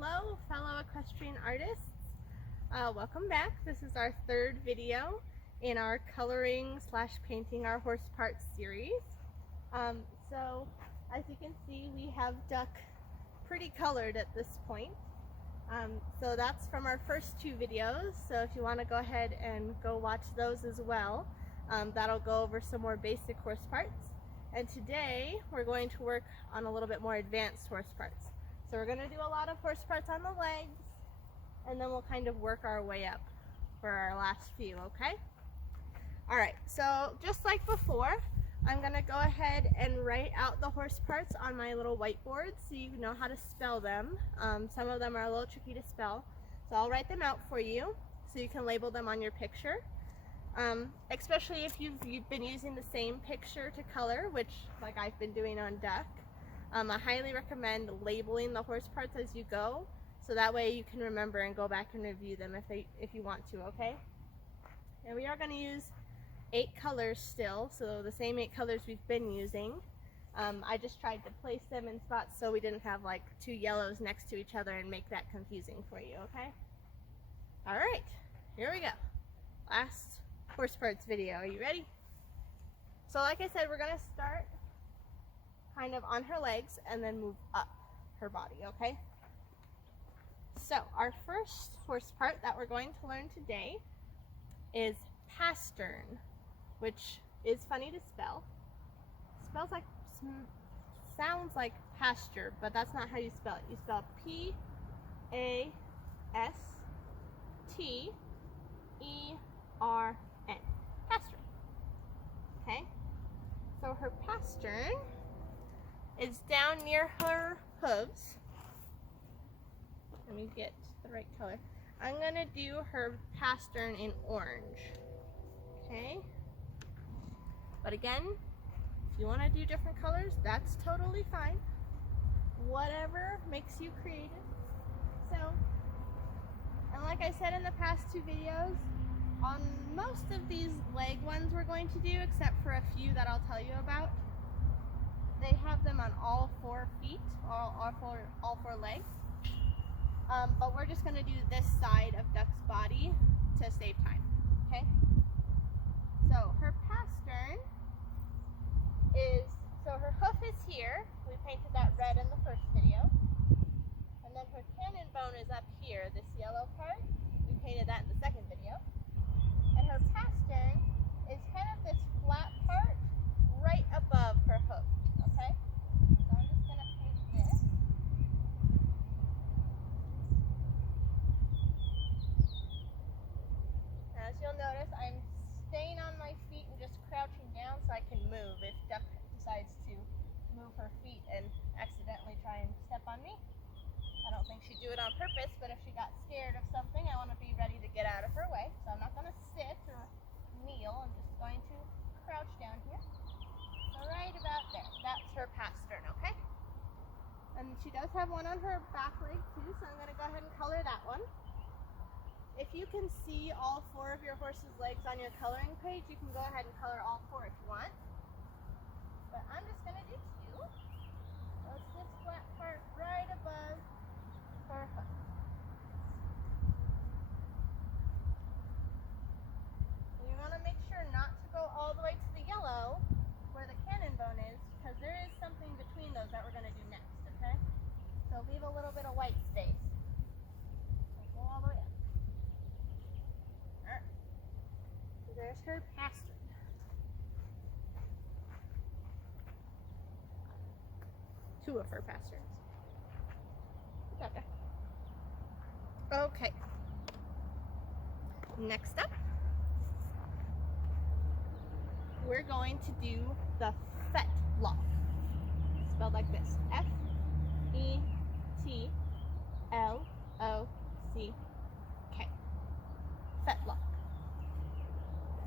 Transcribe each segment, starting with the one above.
Hello fellow equestrian artists, welcome back. This is our third video in our coloring / painting our horse parts series. So as you can see, we have Duck pretty colored at this point. So that's from our first two videos, so if you want to go ahead and go watch those as well. That'll go over some more basic horse parts, and today we're going to work on a little bit more advanced horse parts. So we're going to do a lot of horse parts on the legs, and then we'll kind of work our way up for our last few, okay? Alright, so just like before, I'm going to go ahead and write out the horse parts on my little whiteboard so you know how to spell them. Some of them are a little tricky to spell, so I'll write them out for you so you can label them on your picture. Especially if you've been using the same picture to color, which like I've been doing on Duck. I highly recommend labeling the horse parts as you go, so that way you can remember and go back and review them if you want to, okay? And we are going to use 8 colors still, so the same 8 colors we've been using. I just tried to place them in spots so we didn't have like 2 yellows next to each other and make that confusing for you, okay? Alright, here we go. Last horse parts video. Are you ready? So like I said, we're going to start kind of on her legs and then move up her body, okay? So our first horse part that we're going to learn today is Pastern, which is funny to spell. Sounds like pasture, but that's not how you spell it. You spell P-A-S-T-E-R-N. Pastern. Okay? So her pastern is down near her hooves. Let me get the right color. I'm gonna do her pastern in orange. Okay? But again, if you want to do different colors, that's totally fine. Whatever makes you creative. So, and like I said in the past 2 videos, on most of these leg ones we're going to do, except for a few that I'll tell you about, they have them on all 4 feet, all four legs. But we're just going to do this side of Duck's body to save time, okay? So her pastern is, so her hoof is here. We painted that red in the first video. And then her cannon bone is up here, this yellow part. We painted that in the second video. And her pastern is kind of this flat part right above her hoof. Okay, so I'm just going to paint this. As you'll notice, I'm staying on my feet and just crouching down so I can move if Duck decides to move her feet and accidentally try and step on me. I don't think she'd do it on purpose, but if she got scared of something, I want to be ready to get out of her way. So I'm not going to sit or kneel, I'm just going to crouch down here. Right about there. That's her pastern, okay? And she does have one on her back leg too, so I'm going to go ahead and color that one. If you can see all 4 of your horse's legs on your coloring page, you can go ahead and color all 4 if you want. But I'm just going to do 2. So it's this flat part right above her hoof. And you want to make sure not to go all the way to the yellow where the cannon bone is, because there is something between those that we're going to do next, okay? So leave a little bit of white space. So go all the way up. Alright. So there's her pastern. Two of her pasterns. Okay. Next up, we're going to do the Fetlock, spelled like this, F-E-T-L-O-C-K, Fetlock.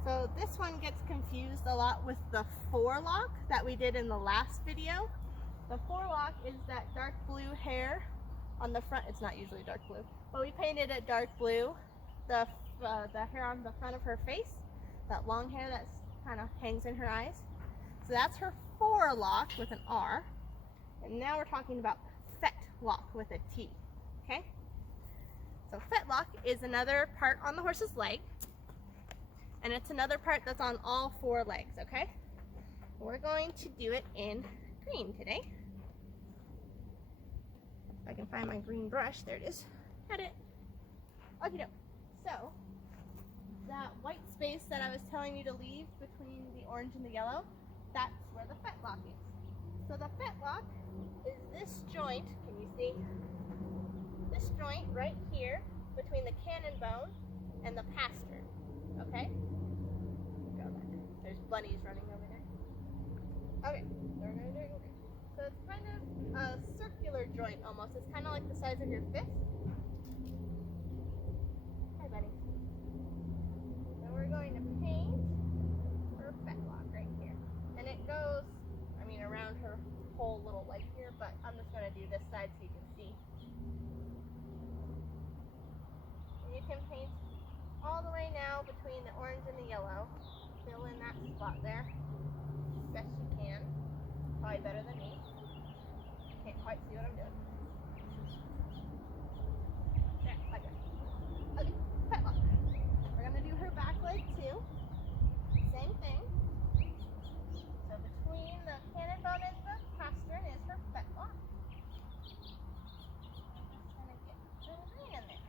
So this one gets confused a lot with the Forelock that we did in the last video. The Forelock is that dark blue hair on the front. It's not usually dark blue, but we painted it dark blue. The hair on the front of her face, that long hair that kind of hangs in her eyes. So that's her Forelock with an R. And now we're talking about Fetlock with a T. okay? So fetlock is another part on the horse's leg, and it's another part that's on all 4 legs, okay? We're going to do it in green today. If I can find my green brush, there it is. Got it. Okay, so that white space that I was telling you to leave between the orange and the yellow, that's where the fetlock is. So the fetlock is this joint, can you see? This joint right here between the cannon bone and the pastern, okay? Go back. There's bunnies running over there. Okay, so it's kind of a circular joint almost. It's kind of like the size of your fist. Hi, bunny. So we're going to paint her fetlock right here. And it goes, I mean, around her whole little leg here, but I'm just going to do this side so you can see. And you can paint all the way now between the orange and the yellow. Fill in that spot there best you can. Probably better than me. Can't quite see what I'm doing. There, like that. Okay, fetlock. We're going to do her back leg too. Same thing. So between the cannon bone and the pastern is her fetlock. Just going to get the green in there.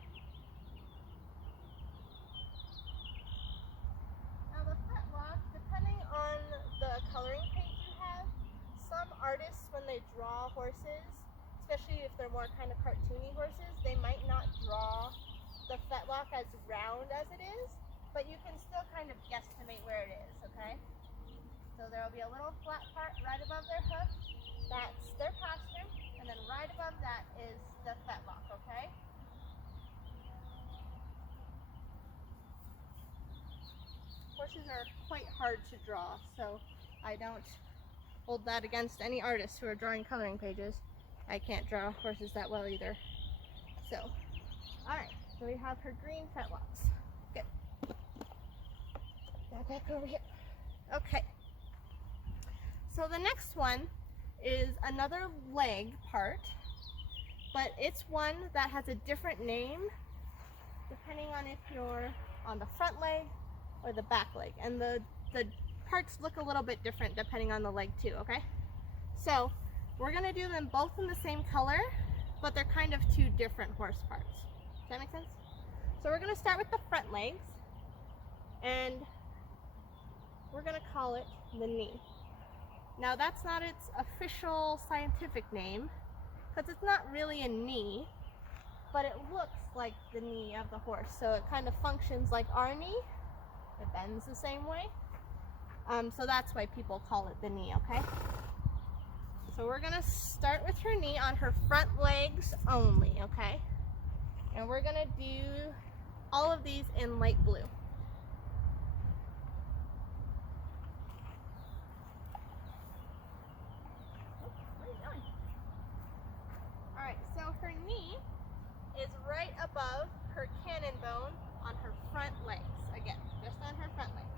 Now the fetlock, depending on the coloring paint you have, some artists when they draw horses, especially if they're more kind of cartoony horses, they might not draw the fetlock as round as it is, but you can still kind of guesstimate where it is, okay? So there will be a little flat part right above their hoof, that's their pastern, and then right above that is the fetlock, okay? Horses are quite hard to draw, so I don't hold that against any artists who are drawing coloring pages. I can't draw horses that well either. So, alright, so we have her green fetlocks. Good. Now back over here. Okay. So the next one is another leg part, but it's one that has a different name depending on if you're on the front leg or the back leg. And the parts look a little bit different depending on the leg too, okay? So we're gonna do them both in the same color, but they're kind of 2 different horse parts. Does that make sense? So we're gonna start with the front legs, and we're gonna call it the knee. Now that's not its official scientific name, because it's not really a knee, but it looks like the knee of the horse. So it kind of functions like our knee. It bends the same way. So that's why people call it the knee, okay? So we're gonna start with her knee on her front legs only, okay? And we're gonna do all of these in light blue. What are you doing? Alright, so her knee is right above her cannon bone on her front legs. Again, just on her front legs.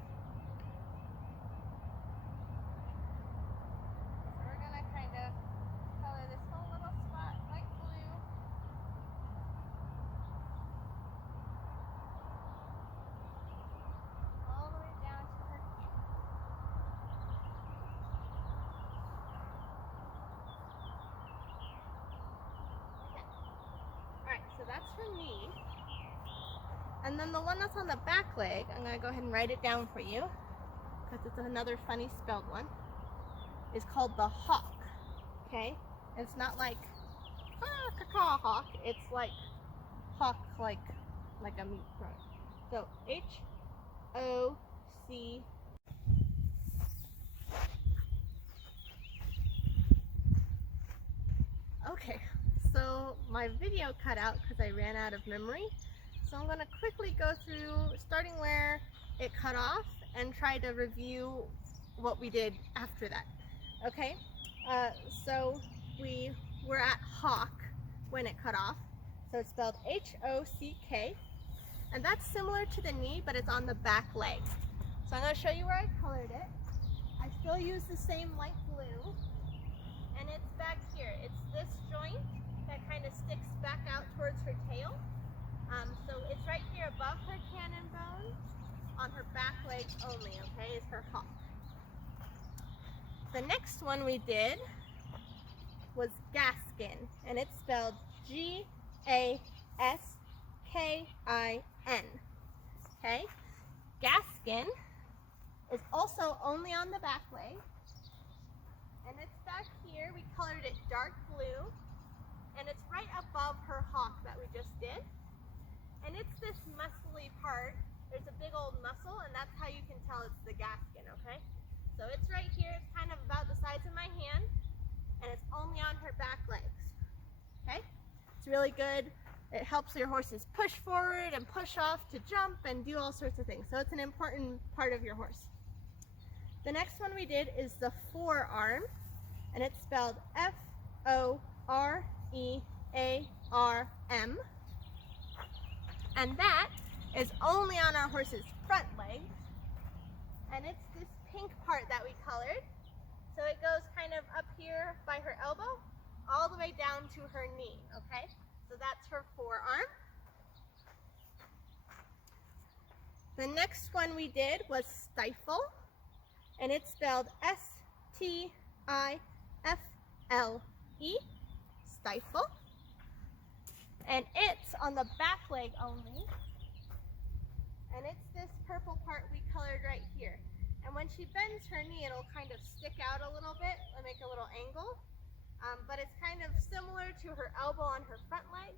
That's her knee. And then the one that's on the back leg, I'm going to go ahead and write it down for you because it's another funny spelled one, is called the Hock. Okay? It's not like Hock, it's like Hock, like a meat product. So H-O-C. Okay. So my video cut out because I ran out of memory. So I'm going to quickly go through starting where it cut off and try to review what we did after that. Okay, so we were at Hock when it cut off. So it's spelled H-O-C-K. And that's similar to the knee, but it's on the back leg. So I'm going to show you where I colored it. I still use the same light blue. And it's back here. It's this joint that kind of sticks back out towards one we did was Gaskin, and it's spelled Gaskin. Okay? Gaskin is also only on the back leg, and it's back here. We colored it dark blue, and it's right above her Hock that we just did. And it's this muscly part. There's a big old muscle, and that's how you can tell it's the Gaskin, okay? So it's right here. It's kind of about the size of my hand, and it's only on her back legs, okay? It's really good. It helps your horses push forward and push off to jump and do all sorts of things. So it's an important part of your horse. The next one we did is the Forearm, and it's spelled F-O-R-E-A-R-M. And that is only on our horse's front legs. And it's this pink part that we colored. So it goes kind of up here by her elbow, all the way down to her knee, okay? So that's her Forearm. The next one we did was Stifle, and it's spelled S-T-I-F-L-E, Stifle. And it's on the back leg only. And it's this purple part we colored right here. And when she bends her knee, it'll kind of stick out a little bit and make a little angle. But it's kind of similar to her elbow on her front leg,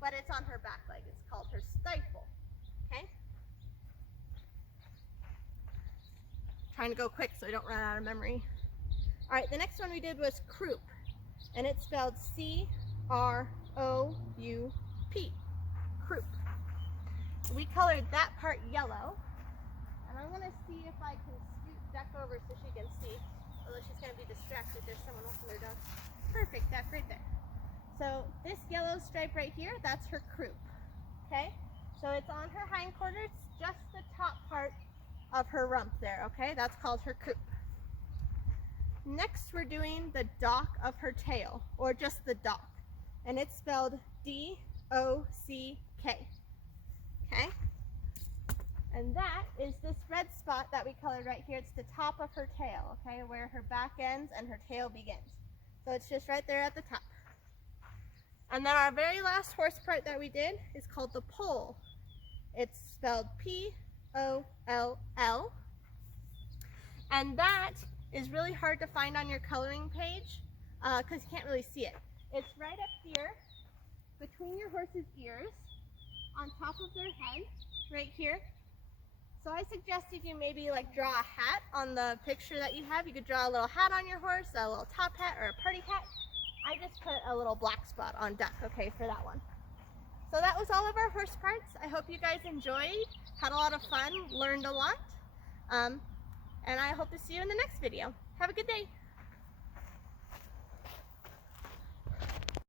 but it's on her back leg. It's called her Stifle, okay? Trying to go quick so I don't run out of memory. All right, the next one we did was Croup, and it's spelled C-R-O-U-P, Croup. We colored that part yellow, and I'm gonna see if I can scoot Duck over so she can see, although she's gonna be distracted. There's someone else in their dog. Perfect, Duck, right there. So this yellow stripe right here, that's her Croup, okay? So it's on her hindquarters, just the top part of her rump there, okay? That's called her Croup. Next, we're doing the dock of her tail, or just the dock, and it's spelled D-O-C-K, okay? And that is this red spot that we colored right here. It's the top of her tail, okay, where her back ends and her tail begins. So it's just right there at the top. And then our very last horse part that we did is called the Pole. It's spelled P-O-L-L. And that is really hard to find on your coloring page because you can't really see it. It's right up here between your horse's ears, on top of their head, right here. So I suggested you maybe like draw a hat on the picture that you have. You could draw a little hat on your horse, a little top hat or a party hat. I just put a little black spot on Duck, okay, for that one. So that was all of our horse parts. I hope you guys enjoyed, had a lot of fun, learned a lot. And I hope to see you in the next video. Have a good day.